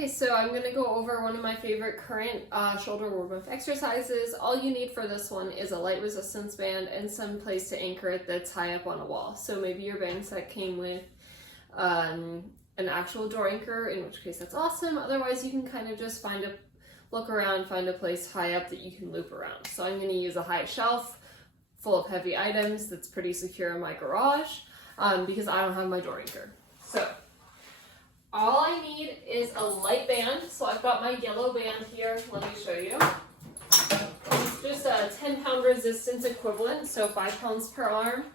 Okay, so I'm going to go over one of my favorite current shoulder warm-up exercises. All you need for this one is a light resistance band and some place to anchor it that's high up on a wall. So maybe your band set came with an actual door anchor, in which case that's awesome. Otherwise, you can kind of just look around, find a place high up that you can loop around. So I'm going to use a high shelf full of heavy items that's pretty secure in my garage because I don't have my door anchor. So all I need is a light band. So I've got my yellow band here. Let me show you. It's just a 10-pound resistance equivalent, so 5 pounds per arm.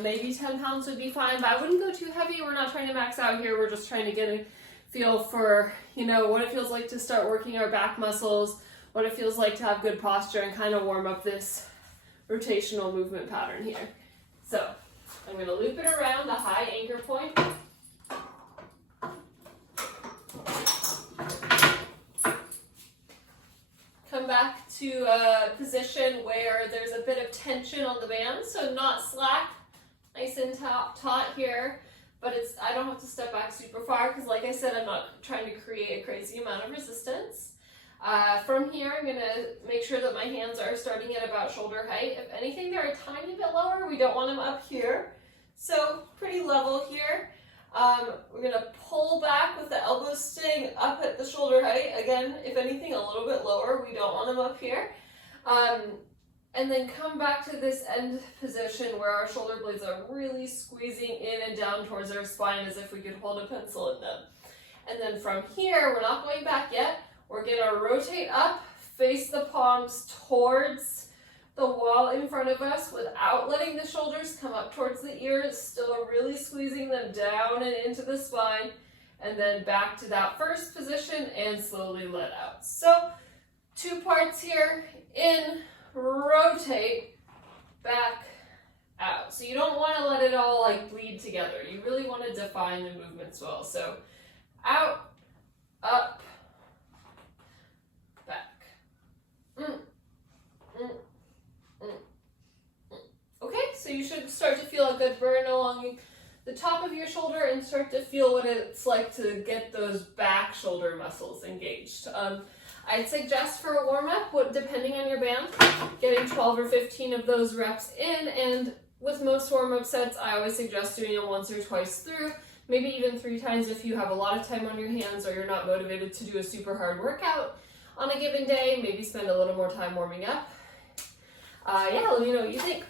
Maybe 10 pounds would be fine, but I wouldn't go too heavy. We're not trying to max out here. We're just trying to get a feel for, what it feels like to start working our back muscles, what it feels like to have good posture, and kind of warm up this rotational movement pattern here. So I'm going to loop it around the high anchor point. Come back to a position where there's a bit of tension on the band, so not slack, nice and taut here, but I don't have to step back super far because, like I said, I'm not trying to create a crazy amount of resistance. From here, I'm going to make sure that my hands are starting at about shoulder height. If anything, they're a tiny bit lower. We don't want them up here, so pretty level here. We're going to pull back with the elbows staying up at the shoulder height. Again, if anything, a little bit lower. We don't want them up here. And then come back to this end position where our shoulder blades are really squeezing in and down towards our spine as if we could hold a pencil in them. And then from here, we're not going back yet. We're going to rotate up, face the palms towards the wall in front of us without letting the shoulders come up towards the ears, still really squeezing them down and into the spine, and then back to that first position and slowly let out. So 2 parts here, in, rotate, back, out. So you don't want to let it all bleed together. You really want to define the movements well. So out, up, back. Okay, so you should start to feel a good burn along the top of your shoulder and start to feel what it's like to get those back shoulder muscles engaged. I'd suggest for a warm-up, depending on your band, getting 12 or 15 of those reps in, and with most warm-up sets, I always suggest doing it once or twice through, maybe even 3 times if you have a lot of time on your hands or you're not motivated to do a super hard workout on a given day. Maybe spend a little more time warming up. Yeah, let me know what you think.